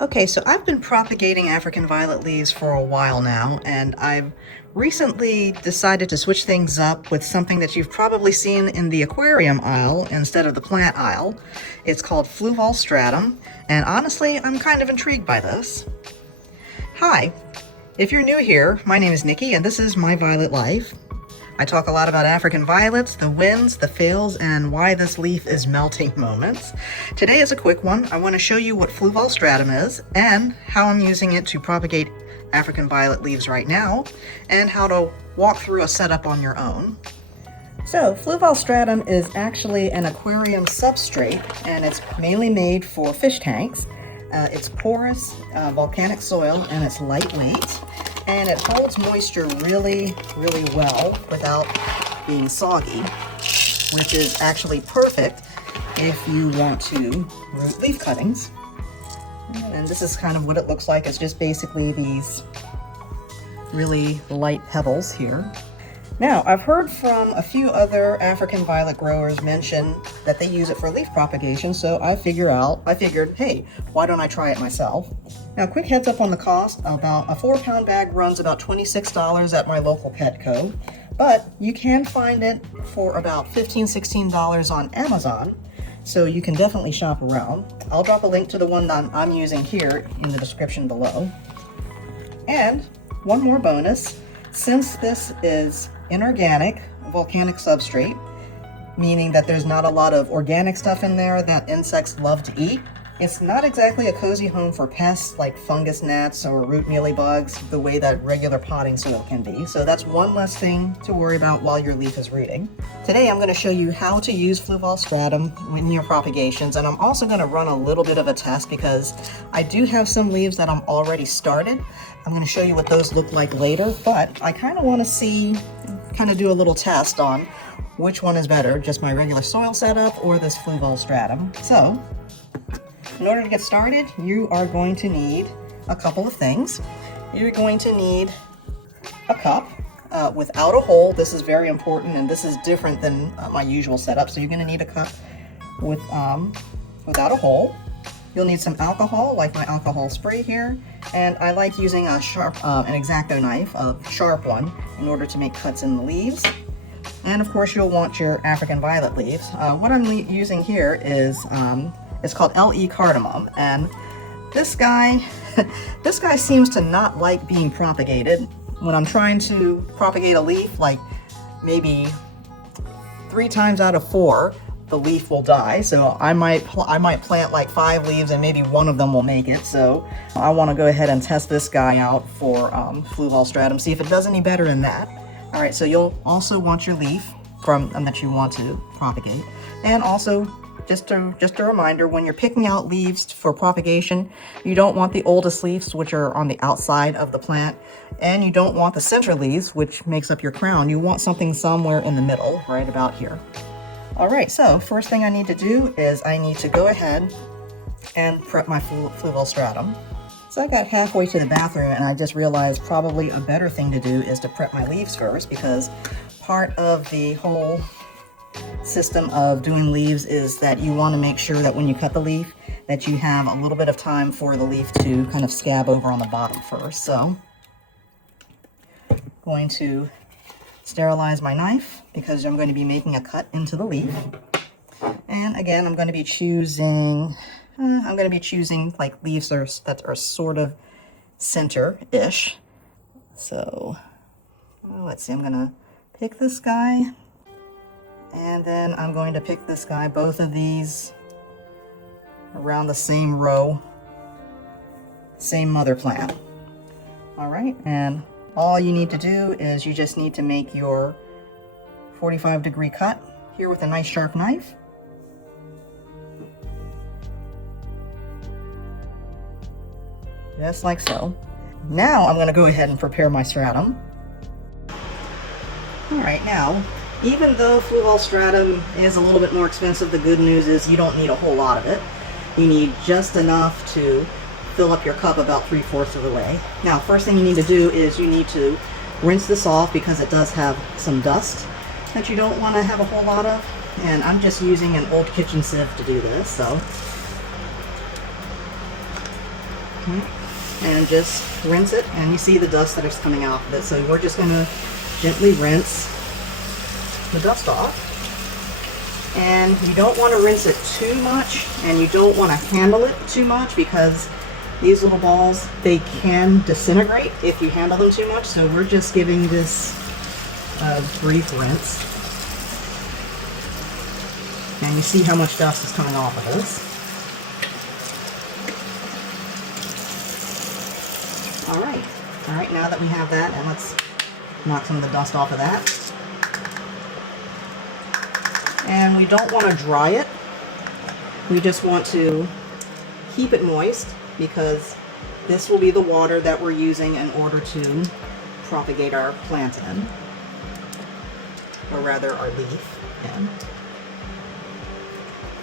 Okay, so I've been propagating African violet leaves for a while now, and I've recently decided to switch things up with something that you've probably seen in the aquarium aisle instead of the plant aisle. It's called Fluval Stratum, and honestly, I'm kind of intrigued by this. Hi, if you're new here, my name is Nikki, and this is My Violet Life. I talk a lot about African violets, the wins, the fails, and why this leaf is melting moments. Today is a quick one. I want to show you what Fluval Stratum is and how I'm using it to propagate African violet leaves right now, and how to walk through a setup on your own. So, Fluval Stratum is actually an aquarium substrate, and it's mainly made for fish tanks. It's porous, volcanic soil, and it's lightweight. And it holds moisture really well without being soggy, which is actually perfect if you want to root leaf cuttings. And this is kind of what it looks like. It's just basically these really light pebbles here. Now, I've heard from a few other African violet growers mention that they use it for leaf propagation, so I figured, hey, why don't I try it myself? Now, quick heads up on the cost. About a 4-pound bag runs about $26 at my local Petco, but you can find it for about $15, $16 on Amazon, so you can definitely shop around. I'll drop a link to the one that I'm using here in the description below. And one more bonus, since this is inorganic volcanic substrate, meaning that there's not a lot of organic stuff in there that insects love to eat, it's not exactly a cozy home for pests like fungus gnats or root mealybugs the way that regular potting soil can be. So that's one less thing to worry about while your leaf is rooting. Today I'm going to show you how to use Fluval Stratum in your propagations, and I'm also going to run a little bit of a test because I do have some leaves that I'm already started. I'm going to show you what those look like later, but I kind of want to do a little test on which one is better, just my regular soil setup or this Fluval Stratum. So, in order to get started, you are going to need a couple of things. You're going to need a cup without a hole. This is very important, and this is different than my usual setup. So you're going to need a cup without a hole. You'll need some alcohol, like my alcohol spray here, and I like using an X-Acto knife, a sharp one, in order to make cuts in the leaves. And of course, you'll want your African violet leaves. What I'm using here is it's called LE cardamom, and this guy seems to not like being propagated. When I'm trying to propagate a leaf, like maybe 3 times out of 4, the leaf will die. So I might plant like 5 leaves and maybe one of them will make it. So I want to go ahead and test this guy out for Fluval Stratum, see if it does any better than that. All right, so you'll also want your leaf that you want to propagate, and also just a reminder, when you're picking out leaves for propagation, you don't want the oldest leaves, which are on the outside of the plant, and you don't want the center leaves, which makes up your crown. You want something somewhere in the middle, right about here. All right, so first thing I need to do is I need to go ahead and prep my Fluval Stratum. So I got halfway to the bathroom and I just realized probably a better thing to do is to prep my leaves first, because part of the whole system of doing leaves is that you want to make sure that when you cut the leaf that you have a little bit of time for the leaf to kind of scab over on the bottom first. So I'm going to sterilize my knife because I'm going to be making a cut into the leaf. And again, I'm going to be choosing like leaves that are sort of center-ish. So let's see, I'm going to pick this guy. And then I'm going to pick this guy, both of these around the same row, same mother plant. All right, and all you need to do is you just need to make your 45-degree cut here with a nice sharp knife. Just like so. Now I'm going to go ahead and prepare my stratum. All right, now, even though Fluval Stratum is a little bit more expensive, the good news is you don't need a whole lot of it. You need just enough to fill up your cup about 3/4 of the way. Now, first thing you need to do is you need to rinse this off because it does have some dust that you don't want to have a whole lot of. And I'm just using an old kitchen sieve to do this, so and just rinse it, and you see the dust that is coming off of it. So we're just going to gently rinse the dust off. And you don't want to rinse it too much, and you don't want to handle it too much, because these little balls, they can disintegrate if you handle them too much. So we're just giving this a brief rinse. And you see how much dust is coming off of this. All right, now that we have that, and let's knock some of the dust off of that. And we don't want to dry it. We just want to keep it moist, because this will be the water that we're using in order to propagate our plant in, or rather our leaf in.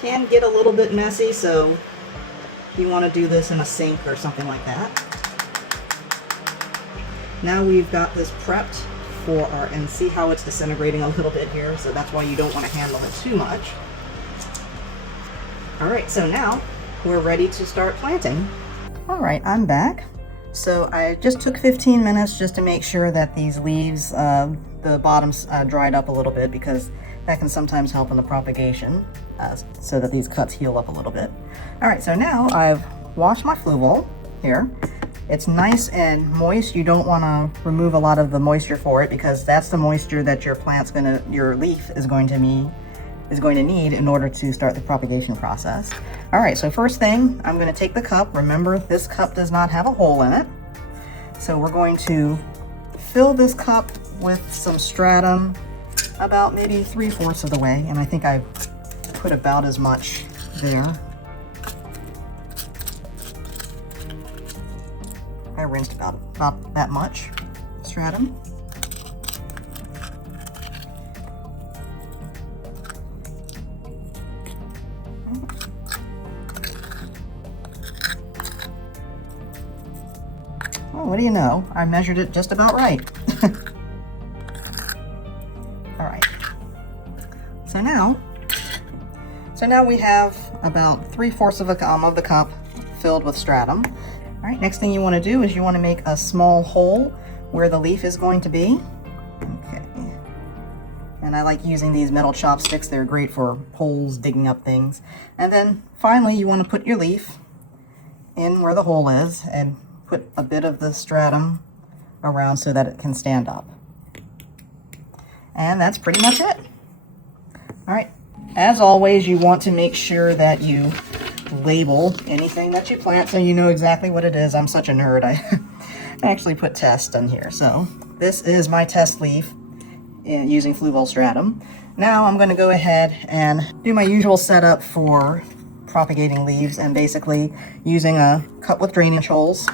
Can get a little bit messy, so you want to do this in a sink or something like that. Now we've got this prepped for our, and see how it's disintegrating a little bit here, so that's why you don't want to handle it too much. Alright, so now we're ready to start planting. Alright, I'm back. So I just took 15 minutes just to make sure that these leaves, the bottoms dried up a little bit, because that can sometimes help in the propagation, so that these cuts heal up a little bit. Alright, so now I've washed my Fluval here. It's nice and moist. You don't want to remove a lot of the moisture for it, because that's the moisture that your your leaf is going to need in order to start the propagation process. All right, so first thing, I'm going to take the cup. Remember, this cup does not have a hole in it. So we're going to fill this cup with some stratum about maybe 3/4 of the way, and I think I put about as much there. I rinsed about that much stratum. Oh, what do you know? I measured it just about right. All right. So now we have about 3/4 of the cup filled with stratum. All right, next thing you want to do is you want to make a small hole where the leaf is going to be. Okay. And I like using these metal chopsticks. They're great for holes, digging up things. And then finally you want to put your leaf in where the hole is and put a bit of the stratum around so that it can stand up. And that's pretty much it. All right, as always, you want to make sure that you label anything that you plant so you know exactly what it is. I'm such a nerd. I actually put test on here. So this is my test leaf using Fluval Stratum. Now I'm going to go ahead and do my usual setup for propagating leaves, and basically using a cup with drainage holes.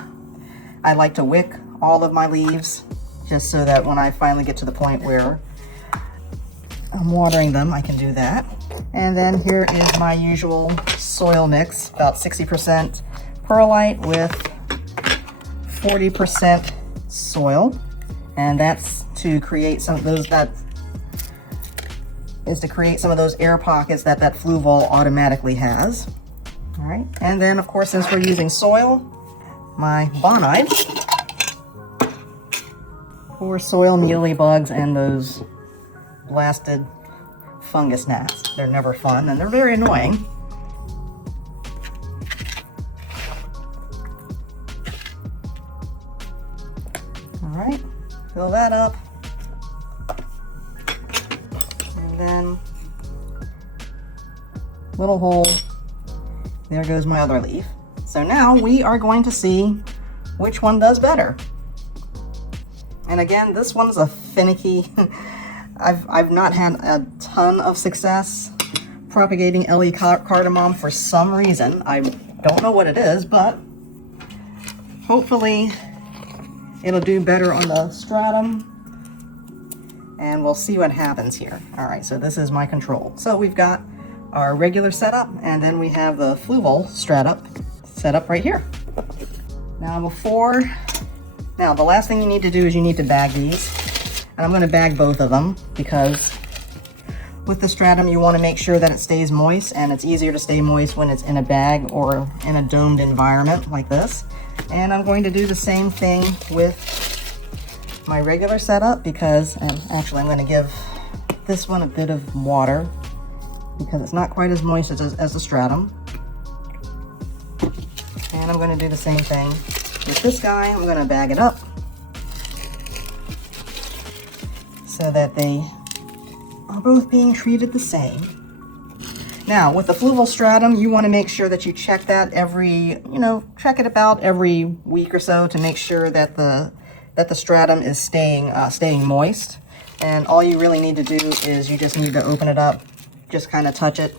I like to wick all of my leaves just so that when I finally get to the point where I'm watering them, I can do that. And then here is my usual soil mix, about 60% perlite with 40% soil. And that's to create some of those, to create some of those air pockets that Fluval automatically has. All right, and then of course, since we're using soil, my bonide for soil mealybugs and those blasted fungus gnats. They're never fun and they're very annoying. All right, fill that up. And then little hole. There goes my other leaf. So now we are going to see which one does better. And again, this one's a finicky. I've not had a ton of success propagating LE cardamom for some reason. I don't know what it is, but hopefully it'll do better on the stratum, and we'll see what happens here. All right, so this is my control. So we've got our regular setup, and then we have the Fluval Stratum set up right here. Now the last thing you need to do is you need to bag these. And I'm going to bag both of them because with the stratum, you want to make sure that it stays moist, and it's easier to stay moist when it's in a bag or in a domed environment like this. And I'm going to do the same thing with my regular setup because, and actually I'm going to give this one a bit of water because it's not quite as moist as the stratum. And I'm going to do the same thing with this guy. I'm going to bag it up so that they are both being treated the same. Now, with the Fluval Stratum, you want to make sure that you check that check it about every week or so to make sure that the stratum is staying moist. And all you really need to do is you just need to open it up, just kind of touch it,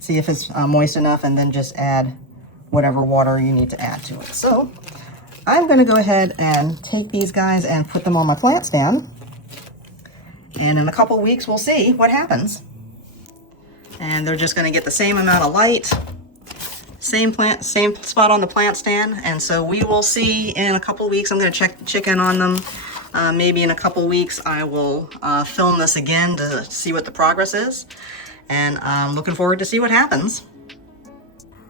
see if it's moist enough, and then just add whatever water you need to add to it. So I'm going to go ahead and take these guys and put them on my plant stand. And in a couple weeks, we'll see what happens. And they're just going to get the same amount of light, same spot on the plant stand. And so we will see in a couple weeks. I'm going to check in on them. Maybe in a couple weeks, I will film this again to see what the progress is. And I'm looking forward to see what happens.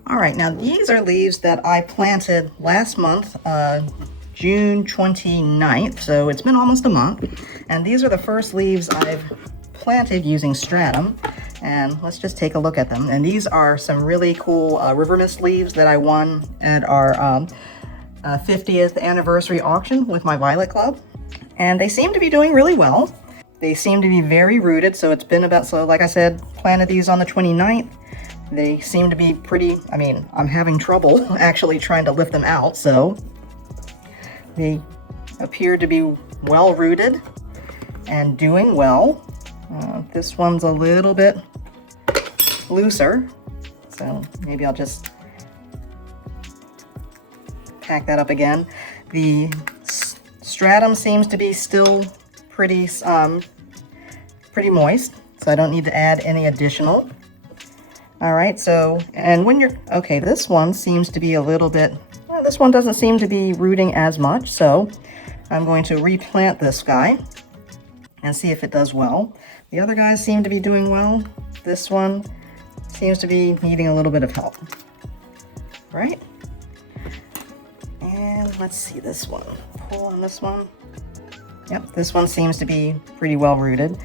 All right, now these are leaves that I planted last month, June 29th. So it's been almost a month. And these are the first leaves I've planted using stratum. And let's just take a look at them. And these are some really cool river mist leaves that I won at our 50th anniversary auction with my Violet Club. And they seem to be doing really well. They seem to be very rooted. So it's been about, so like I said, planted these on the 29th. They seem to be pretty, I mean, I'm having trouble actually trying to lift them out. So they appear to be well rooted and doing well. This one's a little bit looser, so maybe I'll just pack that up again. The stratum seems to be still pretty moist, so I don't need to add any additional. All right, so, and when you're, okay, this one seems to be a little bit, well, this one doesn't seem to be rooting as much, so I'm going to replant this guy and see if it does well. The other guys seem to be doing well. This one seems to be needing a little bit of help, right? And let's see this one. Pull on this one. Yep, this one seems to be pretty well rooted.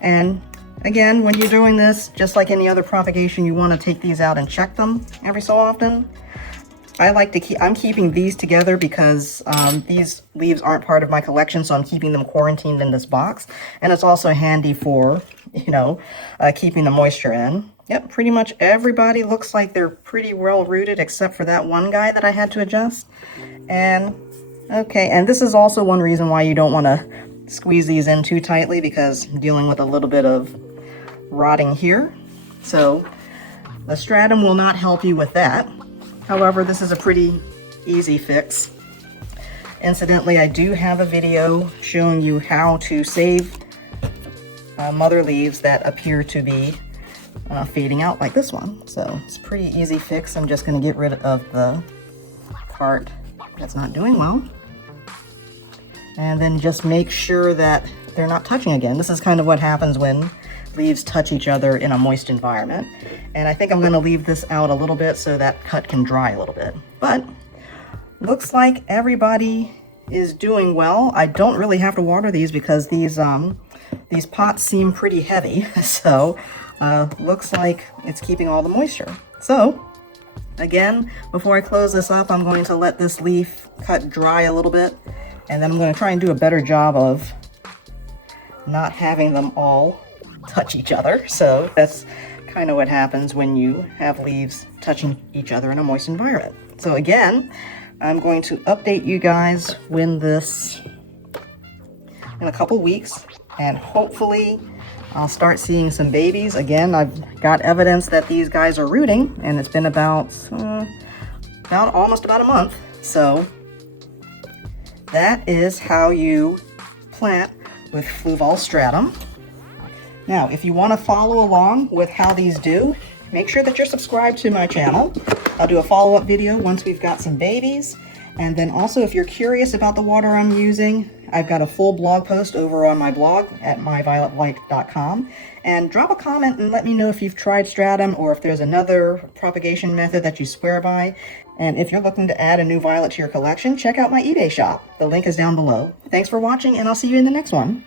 And again, when you're doing this, just like any other propagation, you want to take these out and check them every so often. I like to I'm keeping these together because these leaves aren't part of my collection, so I'm keeping them quarantined in this box. And it's also handy for, keeping the moisture in. Yep, pretty much everybody looks like they're pretty well rooted except for that one guy that I had to adjust. And, okay, and this is also one reason why you don't want to squeeze these in too tightly because I'm dealing with a little bit of rotting here. So the stratum will not help you with that. However, this is a pretty easy fix. Incidentally, I do have a video showing you how to save mother leaves that appear to be fading out like this one. So it's a pretty easy fix. I'm just going to get rid of the part that's not doing well. And then just make sure that they're not touching again. This is kind of what happens when leaves touch each other in a moist environment. And I think I'm going to leave this out a little bit so that cut can dry a little bit. But looks like everybody is doing well. I don't really have to water these because these pots seem pretty heavy. So looks like it's keeping all the moisture. So again, before I close this up, I'm going to let this leaf cut dry a little bit. And then I'm going to try and do a better job of not having them all touch each other. So that's kind of what happens when you have leaves touching each other in a moist environment. So again, I'm going to update you guys when this, in a couple weeks, and hopefully I'll start seeing some babies. Again, I've got evidence that these guys are rooting, and it's been almost about a month. So that is how you plant with Fluval Stratum. Now, if you want to follow along with how these do, make sure that you're subscribed to my channel. I'll do a follow-up video once we've got some babies. And then also, if you're curious about the water I'm using, I've got a full blog post over on my blog at myvioletlight.com. And drop a comment and let me know if you've tried stratum or if there's another propagation method that you swear by. And if you're looking to add a new violet to your collection, check out my eBay shop. The link is down below. Thanks for watching, and I'll see you in the next one.